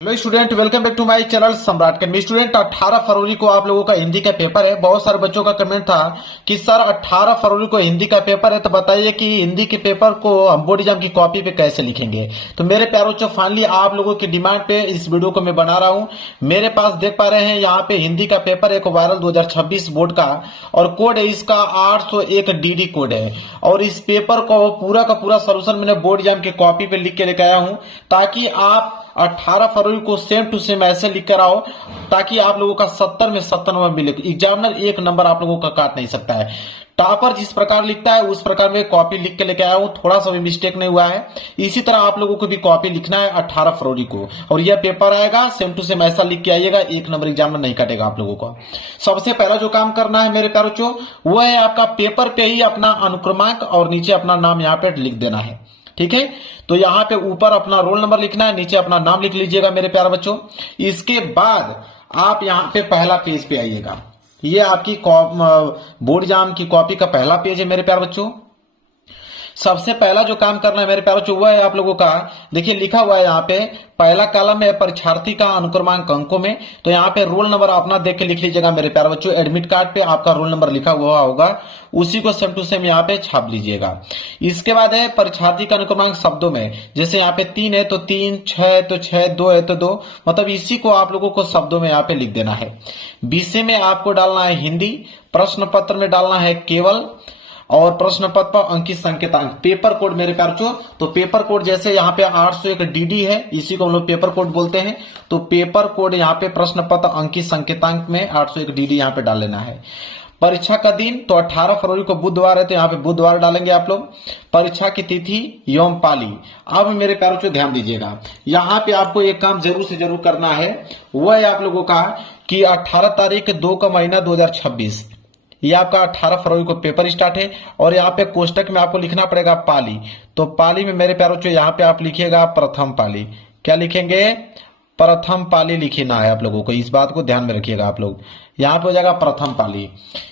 Hello student, welcome back to my channel Samrat academy. Student 18 फरवरी को आप लोगों का हिंदी का पेपर है। बहुत सारे बच्चों का कमेंट था कि सर 18 फरवरी को हिंदी का पेपर है, तो बताइए कि हिंदी के पेपर को हम बोर्ड एग्जाम की कॉपी पे कैसे लिखेंगे। तो मेरे प्यारे बच्चों, फाइनली आप लोगों की डिमांड पे इस वीडियो को मैं बना रहा हूँ। मेरे पास देख पा रहे हैं यहाँ पे हिंदी का पेपर एक वायरल 2026 बोर्ड का, और कोड है इसका 801 DD कोड है। और इस पेपर को पूरा का पूरा सोल्यूशन मैंने बोर्ड एग्जाम की कॉपी पे लिख के लेके आया हूँ, ताकि आप 18 फरवरी को सेम टू सेम ऐसे लिख कर आओ, ताकि आप लोगों का 70 में 70 नंबर मिले। एग्जामिनर एक नंबर आप लोगों का काट नहीं सकता है। टॉपर जिस प्रकार लिखता है उस प्रकार में कॉपी लिख के लेके आया हूं, थोड़ा सा भी मिस्टेक नहीं हुआ है। इसी तरह आप लोगों को भी कॉपी लिखना है 18 फरवरी को, और यह पेपर आएगा सेम टू सेम ऐसा लिख के आइएगा, एक नंबर एग्जामिनर नहीं काटेगा आप लोगों को। सबसे पहला जो काम करना है मेरे प्यारे बच्चों, वो है आपका पेपर पे ही अपना अनुक्रमांक और नीचे अपना नाम यहाँ पे लिख देना है। ठीक है, तो यहाँ पे ऊपर अपना रोल नंबर लिखना है, नीचे अपना नाम लिख लीजिएगा मेरे प्यारे बच्चों। इसके बाद आप यहाँ पे पहला पेज पे आइएगा। ये आपकी बोर्ड एग्जाम की कॉपी का पहला पेज है मेरे प्यारे बच्चों। सबसे पहला जो काम करना है मेरे प्यारे बच्चों, वो है आप लोगों का, देखिए लिखा हुआ है यहाँ पे पहला कॉलम है परीक्षार्थी का अनुक्रमांक अंकों में। तो यहाँ पे रोल नंबर अपना देख के लिख लीजिएगा मेरे प्यारे बच्चों। एडमिट कार्ड पे आपका रोल नंबर लिखा हुआ होगा, उसी को सेम टू सेम यहाँ पे छाप लीजिएगा। इसके बाद है परीक्षार्थी का अनुक्रमांक शब्दों में, जैसे यहाँ पे 3 है तो 3, 6 है तो 6, 2 है तो 2, मतलब इसी को आप लोगों को शब्दों में यहाँ पे लिख देना है। विषय में आपको डालना है हिंदी, प्रश्न पत्र में डालना है केवल, और प्रश्न पत्र पर अंकित संकेतांक। पेपर कोड मेरे प्यारे बच्चों, तो पेपर कोड जैसे यहाँ पे 801 DD है, इसी को हम लोग पेपर कोड बोलते हैं। तो पेपर कोड यहाँ पे प्रश्न पत्र अंकित संकेतांक में 801 DD यहाँ पे डाल लेना है। परीक्षा का दिन तो 18 फरवरी को बुधवार है, तो यहाँ पे बुधवार डालेंगे आप लोग। परीक्षा की तिथि यौम पाली। अब मेरे प्यारे बच्चों ध्यान दीजिएगा, यहाँ पे आपको एक काम जरूर से जरूर करना है, वह है आप लोगों का कि 18 तारीख 2 का महीना 2026, ये आपका 18 फरवरी को पेपर स्टार्ट है। और यहाँ पे कोष्टक में आपको लिखना पड़ेगा पाली। तो पाली में मेरे प्यारे बच्चों यहाँ पे आप लिखिएगा प्रथम पाली। क्या लिखेंगे? प्रथम पाली लिखना है आप लोगों को, इस बात को ध्यान में रखिएगा आप लोग। यहाँ पे हो जाएगा प्रथम पाली।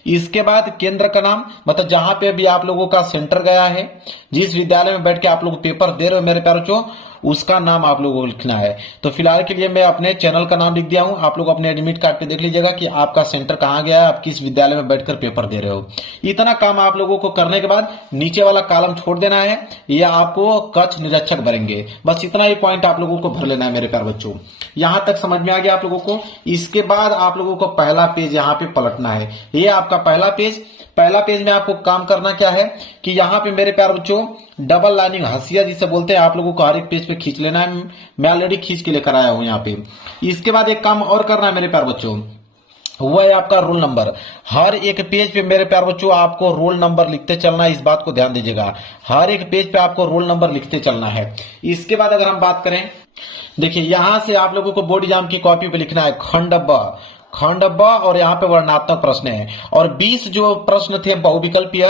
इसके बाद केंद्र का नाम, मतलब जहां पे भी आप लोगों का सेंटर गया है, जिस विद्यालय में बैठ के आप लोग पेपर दे रहे हो मेरे प्यारे बच्चों, उसका नाम आप लोगों को लिखना है। तो फिलहाल के लिए मैं अपने चैनल का नाम लिख दिया हूं, आप लोग अपने एडमिट कार्ड पे देख लीजिएगा कि आपका सेंटर कहां गया है, आप किस विद्यालय में बैठकर पेपर दे रहे हो। इतना काम आप लोगों को करने के बाद नीचे वाला कॉलम छोड़ देना है, ये आपको कक्ष निरीक्षक भरेंगे। बस इतना ही पॉइंट आप लोगों को भर लेना है मेरे प्यारे बच्चों। यहां तक समझ में आ गया आप लोगों को। इसके बाद आप लोगों को पहला पेज यहाँ पे पलटना है। ये आपका पहला पेज। पहला पेज में आपको काम करना क्या है कि यहाँ पे मेरे प्यारे बच्चों डबल लाइनिंग हंसिया जिसे बोलते हैं, आप लोगों को हर एक पेज पे खींच लेना है। मैं ऑलरेडी खींच के लेकर आया हूं यहाँ पे। इसके बाद एक काम और करना है मेरे प्यारे बच्चों, वो है आपका रोल नंबर। हर एक पेज पे मेरे प्यारे बच्चों आपको रोल नंबर लिखते चलना है, इस बात को ध्यान दीजिएगा। हर एक पेज पे आपको रोल नंबर लिखते चलना है। इसके बाद अगर हम बात करें, देखिए यहां से आप लोगों को बोर्ड एग्जाम की कॉपी पे लिखना है खंड ब, खंड ब, और यहाँ पे वर्णनात्मक प्रश्न है। और 20 जो प्रश्न थे बहुविकल्पीय,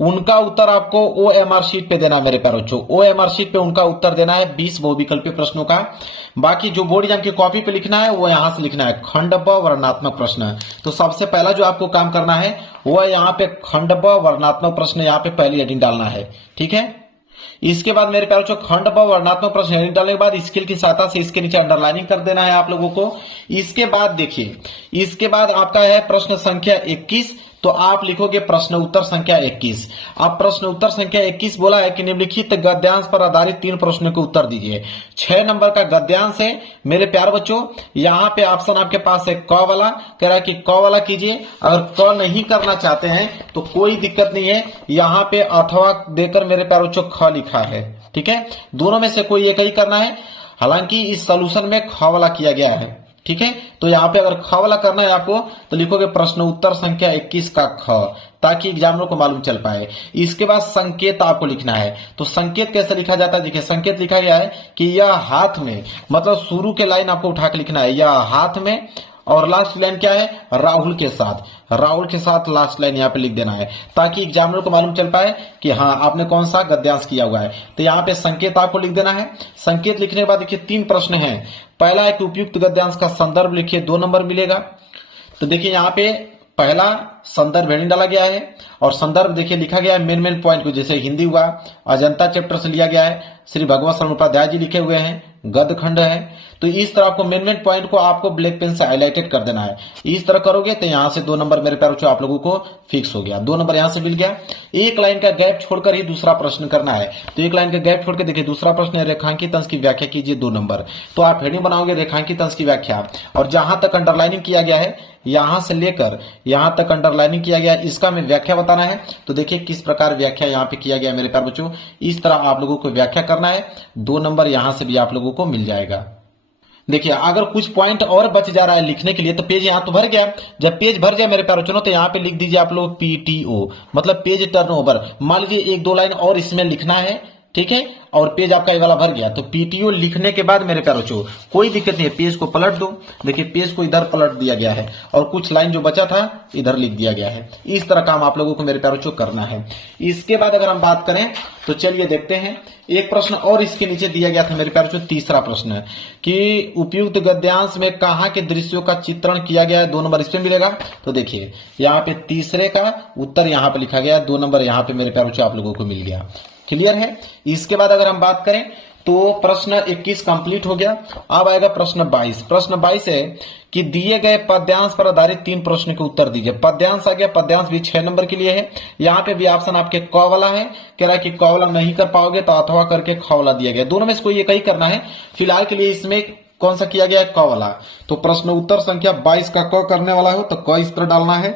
उनका उत्तर आपको OMR शीट पे देना है मेरे प्यारे बच्चों। OMR शीट पे उनका उत्तर देना है 20 बहुविकल्पीय प्रश्नों का। बाकी जो बोर्ड एग्जाम की कॉपी पे लिखना है वो यहां से लिखना है खंड ब वर्णनात्मक प्रश्न। तो सबसे पहला जो आपको काम करना है वो है यहाँ पे खंड ब वर्णनात्मक प्रश्न, यहाँ पे पहली हेडिंग डालना है। ठीक है, इसके बाद मेरे प्यारे बच्चों खंड ब वर्णनात्मक प्रश्न हेडिंग डालने के बाद स्केल की सहायता से इसके नीचे अंडरलाइनिंग कर देना है आप लोगों को। इसके बाद देखिए, इसके बाद आपका है प्रश्न संख्या 21, तो आप लिखोगे प्रश्न उत्तर संख्या 21। अब प्रश्न उत्तर संख्या 21 बोला है कि निम्नलिखित गद्यांश पर आधारित 3 प्रश्नों के उत्तर दीजिए। 6 नंबर का गद्यांश है मेरे प्यारे बच्चों। यहाँ पे ऑप्शन आपके पास है क वाला, कह रहा है कि क वाला कीजिए। अगर क नहीं करना चाहते हैं तो कोई दिक्कत नहीं है, यहाँ पे अथवा देकर मेरे प्यारे बच्चों ख लिखा है। ठीक है, दोनों में से कोई एक ही करना है, हालांकि इस सोल्यूशन में ख वाला किया गया है। ठीक है, तो यहाँ पे अगर ख वाला करना है आपको तो लिखोगे प्रश्न उत्तर संख्या 21 का ख, ताकि एग्जामिनर को मालूम चल पाए। इसके बाद संकेत आपको लिखना है। तो संकेत कैसे लिखा जाता है, देखिए संकेत लिखा गया है कि यह हाथ में, मतलब शुरू के लाइन आपको उठा के लिखना है, यह हाथ में, और लास्ट लाइन क्या है, राहुल के साथ। राहुल के साथ लास्ट लाइन यहाँ पे लिख देना है, ताकि एग्जामिनर को मालूम चल पाए कि हाँ आपने कौन सा गद्यांश किया हुआ है। तो यहाँ पे संकेत आपको लिख देना है। संकेत लिखने के बाद देखिए 3 प्रश्न हैं। पहला है कि उपयुक्त गद्यांश का संदर्भ लिखिए, 2 नंबर मिलेगा। तो देखिए यहाँ पे पहला संदर्भ हेडिंग डाला गया है, और संदर्भ देखिए लिखा गया है मेन पॉइंट को, जैसे हिंदी हुआ, अजंता चैप्टर से लिया गया है, श्री भगवत शरण उपाध्याय जी लिखे हुए हैं, गद्य खंड है। तो इस तरह आपको मेन पॉइंट को आपको ब्लैक पेन से हाईलाइटेड कर देना है। इस तरह करोगे तो यहां से 2 नंबर मेरे प्यारे बच्चों आप लोगों को फिक्स हो गया, 2 नंबर यहां से मिल गया। एक लाइन का गैप छोड़कर ही दूसरा प्रश्न करना है। तो एक लाइन का गैप छोड़ के देखिए दूसरा प्रश्न है, रेखांकित अंश की व्याख्या कीजिए 2 नंबर। तो आप हेडिंग बनाओगे रेखांकित अंश की व्याख्या, और जहां तक अंडरलाइनिंग किया गया है यहां से लेकर यहां तक अंडरलाइनिंग किया गया, इसका हमें व्याख्या बताना है। तो देखिए किस प्रकार व्याख्या यहां पे किया गया मेरे प्यारे बच्चों, इस तरह आप लोगों को व्याख्या करना है। 2 नंबर यहां से भी आप लोगों को मिल जाएगा। देखिए अगर कुछ पॉइंट और बच जा रहा है लिखने के लिए तो पेज यहां तो भर गया। जब पेज भर जाए मेरे प्यारे बच्चों तो यहां पे लिख दीजिए आप लोग पीटीओ, मतलब पेज टर्नओवर। मान लीजिए 1-2 लाइन और इसमें लिखना है, ठीक है, और पेज आपका ये वाला भर गया। तो पीटीओ लिखने के बाद मेरे प्यारे बच्चों कोई दिक्कत नहीं है, पेज को पलट दो। देखिए पेज को इधर पलट दिया गया है और कुछ लाइन जो बचा था इधर लिख दिया गया है। इस तरह काम आप लोगों को मेरे प्यारे बच्चों करना है। इसके बाद अगर हम बात करें तो चलिए देखते हैं, एक प्रश्न और इसके नीचे दिया गया था मेरे प्यारे बच्चों, तीसरा प्रश्न कि उपयुक्त गद्यांश में कहां के दृश्यों का चित्रण किया गया है, 2 नंबर इसमें मिलेगा। तो देखिए यहाँ पे तीसरे का उत्तर यहाँ पे लिखा गया, 2 नंबर यहाँ पे मेरे प्यारे बच्चों आप लोगों को मिल गया। क्लियर है। इसके बाद अगर हम बात करें तो प्रश्न 21 कंप्लीट हो गया। अब आएगा प्रश्न 22। प्रश्न 22 है कि दिए गए पद्यांश पर आधारित 3 प्रश्न के उत्तर दीजिए। पद्यांश आ गया, पद्यांश भी 6 नंबर के लिए है। यहाँ पे भी ऑप्शन आपके क वाला है, कह रहा है कि क वाला नहीं कर पाओगे तो अथवा करके ख वाला दिया गया। दोनों में से कोई एक ही करना है। फिलहाल के लिए इसमें कौन सा किया गया है, क वाला। तो प्रश्न उत्तर संख्या 22 का क करने वाला हो तो क इस पर डालना है।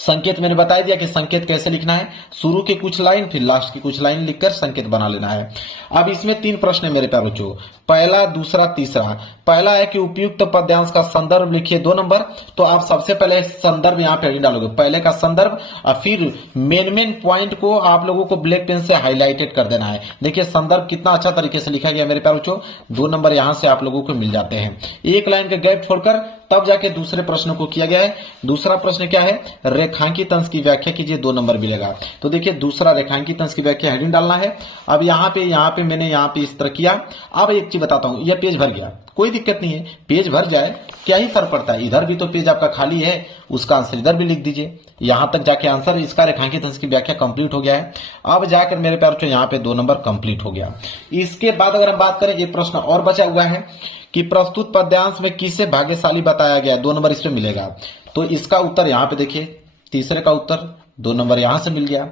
संकेत मैंने बता दिया कि संकेत कैसे लिखना है, शुरू की कुछ लाइन फिर लास्ट की कुछ लाइन लिखकर संकेत बना लेना है। अब इसमें 3 प्रश्न है मेरे प्यारे बच्चों, पहला, दूसरा, तीसरा। पहला है कि उपयुक्त पद्यांश का संदर्भ लिखिए 2 नंबर। तो आप सबसे पहले संदर्भ यहाँ पे डालोगे, पहले का संदर्भ, और फिर मेन पॉइंट को आप लोगों को ब्लैक पेन से हाईलाइटेड कर देना है। देखिए संदर्भ कितना अच्छा तरीके से लिखा गया मेरे प्यारे बच्चों, 2 नंबर यहाँ से आप लोगों को मिल जाते हैं। एक लाइन का गैप छोड़कर तब जाके दूसरे प्रश्न को किया गया है। दूसरा प्रश्न क्या है, रेखांकित अंश की व्याख्या कीजिए, 2 नंबर मिलेगा। तो देखिए दूसरा रेखांकित अंश की व्याख्या हेडिंग डालना है। अब यहाँ पे मैंने यहाँ पे इस तरह किया। अब एक चीज बताता हूँ, यह पेज भर गया, कोई दिक्कत नहीं है, पेज भर जाए क्या ही फर्क पड़ता है। इधर भी तो पेज आपका खाली है, उसका आंसर इधर भी लिख दीजिए। यहां तक जाके आंसर इसका रेखांकित अंश की व्याख्या कंप्लीट हो गया है। अब जाकर मेरे प्यारे बच्चों यहाँ पे 2 नंबर कंप्लीट हो गया। इसके बाद अगर हम बात करें, एक प्रश्न और बचा हुआ है कि प्रस्तुत पद्यांश में किसे भाग्यशाली बताया गया, 2 नंबर इसमें मिलेगा। तो इसका उत्तर यहाँ पे देखिए, तीसरे का उत्तर 2 नंबर यहां से मिल गया।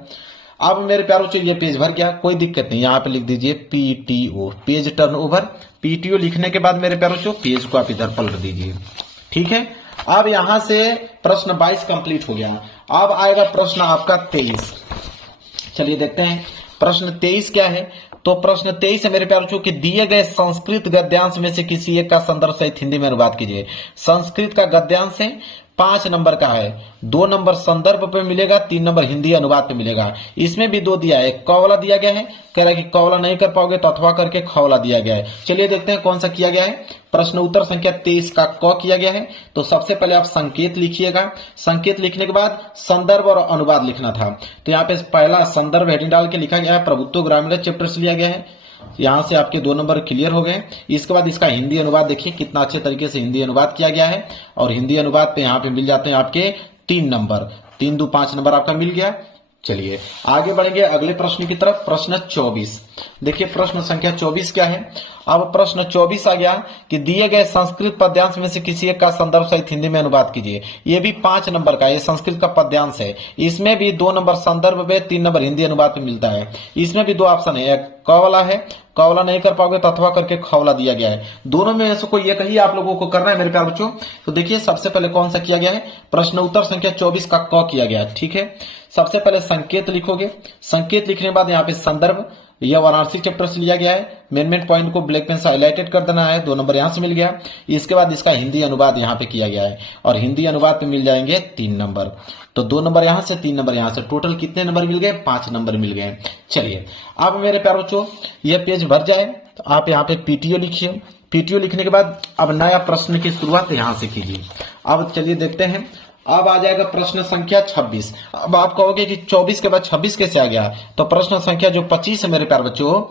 अब मेरे प्यारे बच्चों ये पेज भर गया, कोई दिक्कत नहीं, यहाँ पे लिख दीजिए पीटीओ, पेज टर्नओवर। पीटीओ लिखने के बाद मेरे प्यारे बच्चों पेज को आप इधर पलट दीजिए, ठीक है। अब यहां से प्रश्न 22 कंप्लीट हो गया। अब आएगा प्रश्न आपका 23। चलिए देखते हैं प्रश्न 23 क्या है। तो प्रश्न 23 है मेरे प्यारे बच्चों कि दिए गए संस्कृत गद्यांश में से किसी एक का संदर्भ सहित हिंदी में अनुवाद कीजिए। संस्कृत का गद्यांश है, 5 नंबर का है, 2 नंबर संदर्भ पे मिलेगा, 3 नंबर हिंदी अनुवाद पे मिलेगा। इसमें भी 2 दिया है, क वाला दिया गया है, कह रहा है कि क वाला नहीं कर पाओगे तो अथवा करके ख वाला दिया गया है। चलिए देखते हैं कौन सा किया गया है। प्रश्न उत्तर संख्या 23 का क किया गया है। तो सबसे पहले आप संकेत लिखिएगा, संकेत लिखने के बाद संदर्भ और अनुवाद लिखना था। तो यहाँ पे पहला संदर्भ हेडिंग डाल के लिखा गया है, प्रभुत्व ग्रामीण चैप्टर से लिया गया है। यहां से आपके 2 नंबर क्लियर हो गए। इसके बाद इसका हिंदी अनुवाद देखिए कितना अच्छे तरीके से हिंदी अनुवाद किया गया है, और हिंदी अनुवाद पे यहाँ पे मिल जाते हैं आपके 3 नंबर, 3 2 5 नंबर आपका मिल गया। चलिए आगे बढ़ेंगे अगले प्रश्न की तरफ। प्रश्न 24 देखिए, प्रश्न संख्या 24 क्या है। अब प्रश्न 24 आ गया कि दिए गए संस्कृत पद्यांश में से किसी एक का संदर्भ सहित हिंदी में अनुवाद कीजिए। ये भी 5 नंबर का, ये संस्कृत का पद्यांश है। इसमें भी 2 नंबर संदर्भ में, 3 नंबर हिंदी अनुवाद में मिलता है। इसमें भी 2 ऑप्शन है, एक क वाला है, क वाला नहीं कर पाओगे तो अथवा करके ख वाला दिया गया है। दोनों में से कोई एक ही आप लोगों को करना है मेरे प्यारे बच्चों। तो देखिए सबसे पहले कौन सा किया गया है, प्रश्न उत्तर संख्या 24 का क किया गया है, ठीक है। सबसे पहले संकेत लिखोगे, संकेत लिखने के बाद यहाँ पे संदर्भ, यह वाराणसी चैप्टर से लिया गया है। मेन पॉइंट को ब्लैक पेन से हाईलाइटेड कर देना है, 2 नंबर यहां से मिल गया। इसके बाद इसका हिंदी अनुवाद यहाँ पे किया गया है, और हिंदी अनुवाद पे मिल जाएंगे 3 नंबर। तो 2 नंबर यहां से, 3 नंबर यहां से, टोटल कितने नंबर मिल गए, 5 नंबर मिल गए। चलिए अब मेरे प्यारे बच्चों यह पेज भर जाए तो आप यहाँ पे पीटीओ लिखिए। पीटीओ लिखने के बाद अब नया प्रश्न की शुरुआत यहां से कीजिए। अब चलिए देखते हैं, अब आ जाएगा प्रश्न संख्या 26। अब आप कहोगे कि 24 के बाद 26 कैसे आ गया, तो प्रश्न संख्या जो 25 है मेरे प्यारे बच्चों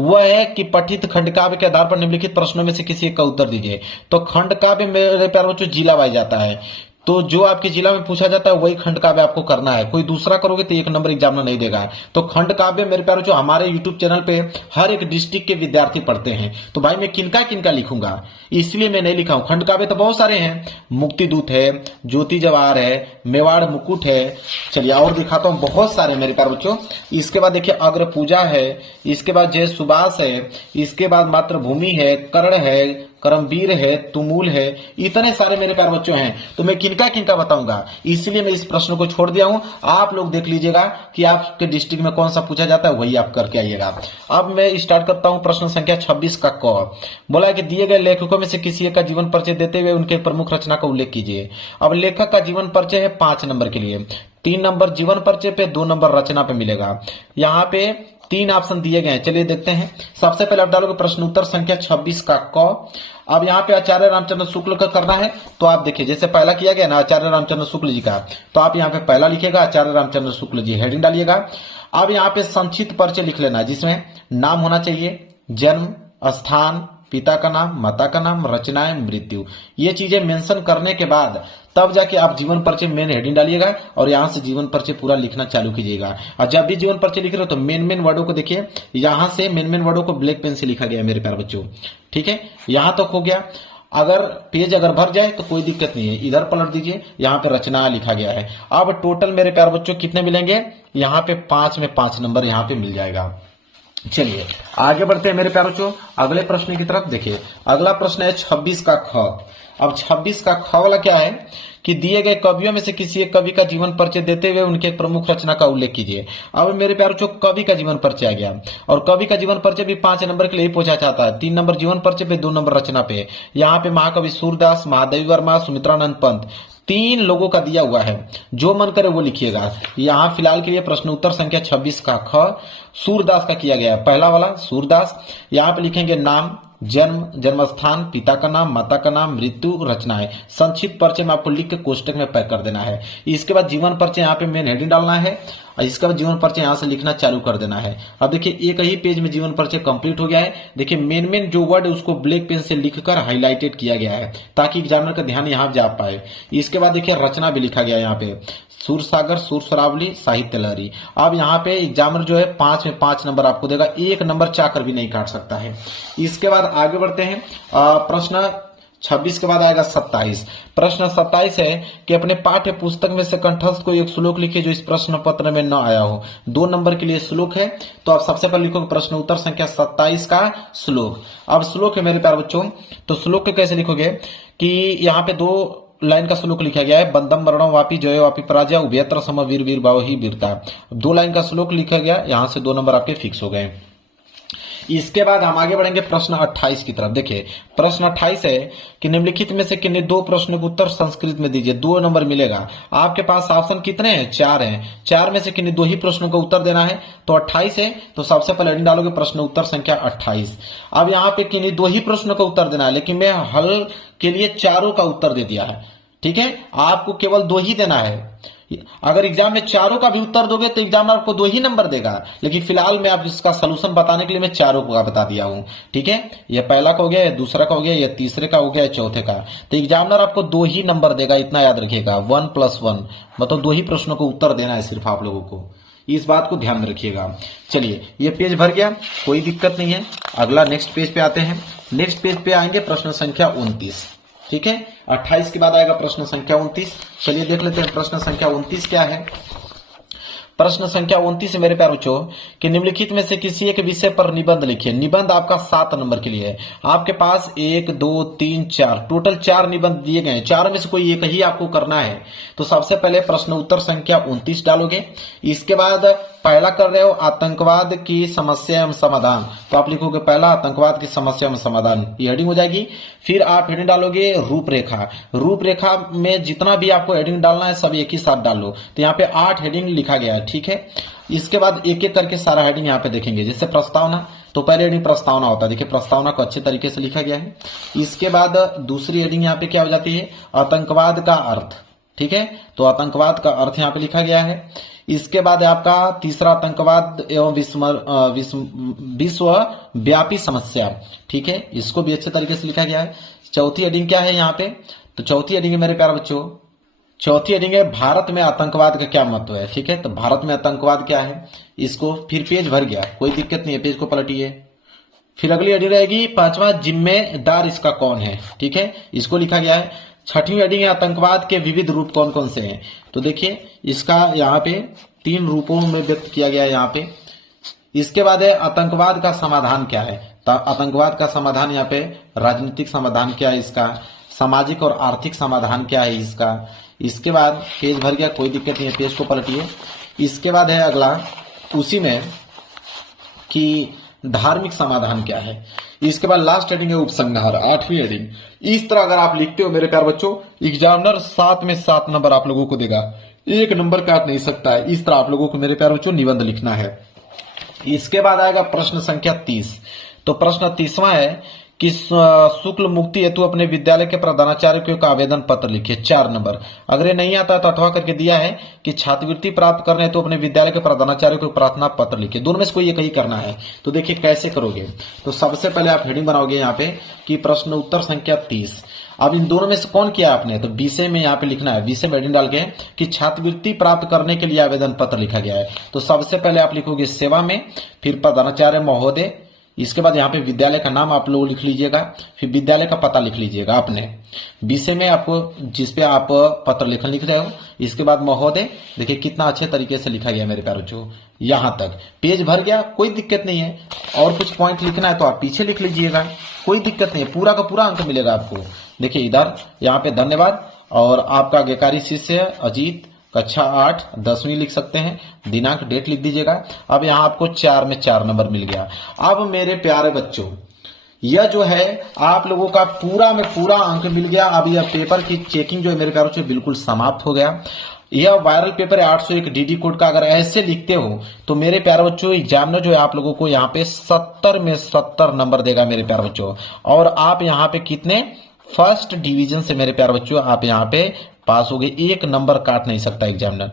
वह है कि पठित खंड काव्य के आधार पर निम्नलिखित प्रश्नों में से किसी एक का उत्तर दीजिए। तो खंड काव्य मेरे प्यारे बच्चों जिला वाइज जाता है। तो जो आपके जिला में पूछा जाता है वही खंड काव्य आपको करना है। कोई दूसरा करोगे तो 1 नंबर एग्जाम में नहीं देगा। तो खंड काव्य मेरे प्यारे जो हमारे यूट्यूब चैनल पे हर एक डिस्ट्रिक्ट के विद्यार्थी पढ़ते हैं, तो भाई मैं किनका किनका लिखूंगा, इसलिए मैं नहीं लिखा हूं। खंड काव्य तो बहुत सारे हैं, मुक्ति दूत है, ज्योति जवाहर है, मेवाड़ मुकुट है। चलिए और दिखाता हूं, बहुत सारे मेरे प्यारे बच्चों। इसके बाद देखिए अग्र पूजा है, इसके बाद जय सुभाष है, इसके बाद मातृभूमि है, कर्ण है, करमवीर है, तुमुल है, इतने सारे मेरे प्यारे बच्चों हैं। तो मैं किनका किनका बताऊंगा, इसलिए मैं इस प्रश्न को छोड़ दिया हूं। आप लोग देख लीजिएगा कि आपके डिस्ट्रिक्ट में कौन सा पूछा जाता है, वही आप करके आइएगा। अब मैं स्टार्ट करता हूं प्रश्न संख्या 26 का क। बोला है कि दिए गए लेखकों में से किसी एक का जीवन परिचय देते हुए उनके प्रमुख रचना का उल्लेख कीजिए। अब लेखक का जीवन परिचय है 5 नंबर के लिए, 3 नंबर जीवन परिचय पे, 2 नंबर रचना पे मिलेगा। यहाँ पे 3 ऑप्शन दिए गए हैं, चलिए देखते हैं। सबसे पहले आप डालोगे प्रश्न उत्तर संख्या 26 का क। अब यहाँ पे आचार्य रामचंद्र शुक्ल का करना है, तो आप देखिए जैसे पहला किया गया ना आचार्य रामचंद्र शुक्ल जी का, तो आप यहाँ पे पहला लिखिएगा आचार्य रामचंद्र शुक्ल जी, हेडिंग डालिएगा। अब यहाँ पे संक्षिप्त परिचय लिख लेना, जिसमें नाम होना चाहिए, जन्म स्थान, पिता का नाम, माता का नाम, रचनाएं, मृत्यु, ये चीजें मेंशन करने के बाद तब जाके आप जीवन परिचय मेन हेडिंग डालिएगा और यहां से जीवन परिचय पूरा लिखना चालू कीजिएगा। और जब भी जीवन परिचय लिख रहे हो तो मेन वर्डों को देखिए, यहां से मेन वर्डों को ब्लैक पेन से लिखा गया है मेरे प्यारे बच्चों, ठीक है। यहां तक हो गया। अगर पेज अगर भर जाए तो कोई दिक्कत नहीं है, इधर पलट दीजिए, यहाँ पे रचना लिखा गया है। अब टोटल मेरे प्यारे बच्चों कितने मिलेंगे, यहाँ पे 5 में 5 नंबर यहाँ पे मिल जाएगा। चलिए आगे बढ़ते हैं मेरे प्यारे बच्चों अगले प्रश्न की तरफ। देखिए अगला प्रश्न है 26 का ख। अब 26 का ख वाला क्या है कि दिए गए कवियों में से किसी एक कवि का जीवन परिचय देते हुए उनके एक प्रमुख रचना का उल्लेख कीजिए। अब मेरे प्यारे बच्चों कवि का जीवन परिचय आ गया, और कवि का जीवन परिचय भी 5 नंबर के लिए ही पूछा जाता है। 3 नंबर जीवन परिचय पे, 2 नंबर रचना पे। यहाँ पे महाकवि सूरदास, महादेवी वर्मा, सुमित्रानंद पंत, 3 लोगों का दिया हुआ है, जो मन करे वो लिखिएगा। यहाँ फिलहाल के लिए प्रश्न उत्तर संख्या 26 का ख सूरदास का किया गया है, पहला वाला सूरदास। यहाँ पे लिखेंगे नाम, जन्म, जन्म स्थान, पिता का नाम, माता का नाम, मृत्यु, रचनाएं। संक्षिप्त परिचय में आपको लिख के कोष्टक में पैक कर देना है। इसके बाद जीवन परिचय यहाँ पे मेन हेडिंग डालना है, और इसके बाद जीवन परिचय यहाँ से लिखना चालू कर देना है। अब देखिए एक ही पेज में जीवन परिचय कंप्लीट हो गया है। देखिए मेन जो वर्ड है उसको ब्लैक पेन से लिखकर हाईलाइटेड किया गया है, ताकि एग्जामिनर का ध्यान यहाँ जा पाए। इसके बाद देखिए रचना भी लिखा गया है यहाँ पे, सूरसागर, सुरसरावली, साहित्य लहरी। अब यहाँ पे एग्जामिनर जो है 5 में 5 नंबर आपको देगा, 1 नंबर चाकर भी नहीं काट सकता है। इसके बाद आगे बढ़ते हैं, प्रश्न 26 के बाद आएगा 27। प्रश्न 27 है कि अपने पाठ्य पुस्तक में से कंठस्थ कोई एक श्लोक लिखिए जो इस प्रश्न पत्र में न आया हो। 2 नंबर के लिए श्लोक है, तो आप सबसे पहले लिखोगे प्रश्न उत्तर संख्या 27 का श्लोक। अब श्लोक है मेरे प्यारे बच्चों, तो श्लोक को कैसे लिखोगे कि यहाँ पे 2 लाइन का श्लोक लिखा गया है, बंदम मरणम वापी जय वापी पराजय उभयत्र सम वीर वीर भाव ही वीरता। 2 लाइन का श्लोक लिखा गया, यहां से 2 नंबर आपके फिक्स हो गए। इसके बाद हम आगे बढ़ेंगे प्रश्न 28 की तरफ। देखिए प्रश्न 28 है कि निम्नलिखित में से किन्हीं 2 प्रश्नों के उत्तर संस्कृत में दीजिए, 2 नंबर मिलेगा। आपके पास ऑप्शन कितने हैं, 4 हैं, 4 में से किन्हीं 2 ही प्रश्नों का उत्तर देना है। तो 28 है, तो सबसे पहले डालोगे प्रश्न उत्तर संख्या 28। अब यहाँ पे किन्हीं 2 ही प्रश्नों का उत्तर देना है, लेकिन मैं हल के लिए चारों का उत्तर दे दिया है, ठीक है। आपको केवल 2 ही देना है। अगर एग्जाम में चारों का भी उत्तर दोगे तो एग्जाम आपको 2 ही नंबर देगा, लेकिन फिलहाल मैं आप इसका सलूशन बताने के लिए मैं चारों का बता दिया हूं, ठीक है। यह पहला का हो गया, यह दूसरा का हो गया, यह तीसरे का हो गया, चौथे का। तो एग्जामिनर आपको 2 ही नंबर देगा, इतना याद रखिएगा। 1+1 मतलब 2 ही प्रश्नों को उत्तर देना है सिर्फ आप लोगों को, इस बात को ध्यान में रखिएगा। चलिए ये पेज भर गया, कोई दिक्कत नहीं है। अगला नेक्स्ट पेज पे आते हैं। नेक्स्ट पेज पे आएंगे प्रश्न संख्या 29, ठीक है। 28 के बाद आएगा प्रश्न संख्या 29। चलिए देख लेते हैं प्रश्न संख्या 29 क्या है। प्रश्न संख्या 29 मेरे प्यारे बच्चों कि निम्नलिखित में से किसी एक विषय पर निबंध लिखिए। निबंध आपका 7 नंबर के लिए है। आपके पास 1 2 3 4 टोटल 4 निबंध दिए गए हैं, 4 में से कोई एक ही आपको करना है। तो सबसे पहले प्रश्न उत्तर संख्या 29 डालोगे। इसके बाद पहला कर रहे हो आतंकवाद की समस्या एवं समाधान, तो आप लिखोगे पहला आतंकवाद की समस्या एवं समाधान, ये हेडिंग हो जाएगी। फिर आप हेडिंग डालोगे रूपरेखा। रूपरेखा में जितना भी आपको हेडिंग डालना है सब एक ही साथ डाल लो। तो यहाँ पे 8 हेडिंग लिखा गया है, ठीक है। इसके बाद एक एक करके सारा हेडिंग यहाँ पे देखेंगे। जैसे प्रस्तावना, तो पहले हेडिंग प्रस्तावना होता है, देखिए प्रस्तावना को अच्छे तरीके से लिखा गया है। इसके बाद दूसरी हेडिंग यहाँ पे क्या हो जाती है, आतंकवाद का अर्थ, ठीक है। तो आतंकवाद का अर्थ यहाँ पे लिखा गया है। इसके बाद आपका तीसरा आतंकवाद एवं विश्वव्यापी समस्या, ठीक है, इसको भी अच्छे तरीके से लिखा गया है। चौथी हेडिंग क्या है यहाँ पे, तो चौथी हेडिंग मेरे प्यारे बच्चों चौथी हेडिंग है भारत में आतंकवाद का क्या महत्व है। ठीक है, तो भारत में आतंकवाद क्या है, इसको फिर पेज भर गया, कोई दिक्कत नहीं है, पेज को पलटिए। फिर अगली हेडिंग रहेगी पांचवा, जिम्मेदार इसका कौन है। ठीक है, इसको लिखा गया है। छठवीं हेडिंग है आतंकवाद के विविध रूप कौन कौन से हैं। तो देखिए इसका यहाँ पे 3 रूपों में व्यक्त किया गया है यहाँ पे। इसके बाद है आतंकवाद का समाधान क्या है। तो आतंकवाद का समाधान यहाँ पे राजनीतिक समाधान क्या है इसका, सामाजिक और आर्थिक समाधान क्या है इसका। इसके बाद पेज भर गया, कोई दिक्कत नहीं है, पेज को पलटिए। इसके बाद है अगला उसी में कि धार्मिक समाधान क्या है। इसके बाद लास्ट हेडिंग है उपसंहार, 8वीं हेडिंग। इस तरह अगर आप लिखते हो मेरे प्यार बच्चों, एग्जामिनर 7 में 7 नंबर आप लोगों को देगा, 1 नंबर काट नहीं सकता है। इस तरह आप लोगों को मेरे प्यार बच्चों निबंध लिखना है। इसके बाद आएगा प्रश्न संख्या 30। तो प्रश्न 30वां है कि शुक्ल मुक्ति हेतु अपने विद्यालय के प्रधानाचार्य को एक आवेदन पत्र लिखिए, 4 नंबर। अगर ये नहीं आता तो अथवा करके दिया है कि छात्रवृत्ति प्राप्त करने हेतु अपने विद्यालय के प्रधानाचार्य को प्रार्थना पत्र लिखिए। दोनों में से कोई एक ही करना है। तो देखिए कैसे करोगे। तो सबसे पहले आप हेडिंग बनाओगे यहाँ पे कि प्रश्न उत्तर संख्या 30। अब इन दोनों में से कौन किया आपने, तो विषय में यहाँ पे लिखना है, विषय में हेडिंग डाल के कि छात्रवृत्ति प्राप्त करने के लिए आवेदन पत्र लिखा गया है। तो सबसे पहले आप लिखोगे सेवा में, फिर प्रधानाचार्य महोदय, इसके बाद यहाँ पे विद्यालय का नाम आप लोग लिख लीजिएगा, फिर विद्यालय का पता लिख लीजिएगा अपने विषय में, आपको जिस पे आप पत्र लेखन लिख रहे हो। इसके बाद महोदय, देखिए कितना अच्छे तरीके से लिखा गया मेरे प्यारों बच्चों, यहाँ तक पेज भर गया, कोई दिक्कत नहीं है। और कुछ पॉइंट लिखना है तो आप पीछे लिख लीजिएगा, कोई दिक्कत नहीं है, पूरा का पूरा अंक मिलेगा आपको। देखिए इधर यहाँ पे धन्यवाद, और आपका आज्ञाकारी शिष्य है अजीत, कक्षा 8 10वीं लिख सकते हैं, दिनांक डेट लिख दीजिएगा। अब यहाँ आपको 4 में 4 नंबर मिल गया। अब मेरे प्यारे बच्चों यह जो है आप लोगों का पूरा में पूरा अंक मिल गया। अब यह पेपर की चेकिंग जो है मेरे प्यारे बच्चों बिल्कुल समाप्त हो गया। यह वायरल पेपर है 801 डीडी कोड का। अगर ऐसे लिखते हो तो मेरे प्यारे बच्चों एग्जामिनर जो है आप लोगों को यहाँ पे 70 में 70 नंबर देगा मेरे प्यारे बच्चों। और आप यहाँ पे कितने फर्स्ट डिवीजन से मेरे प्यारे बच्चों आप यहाँ पे पास हो गए, 1 नंबर काट नहीं सकता एग्जामिनर।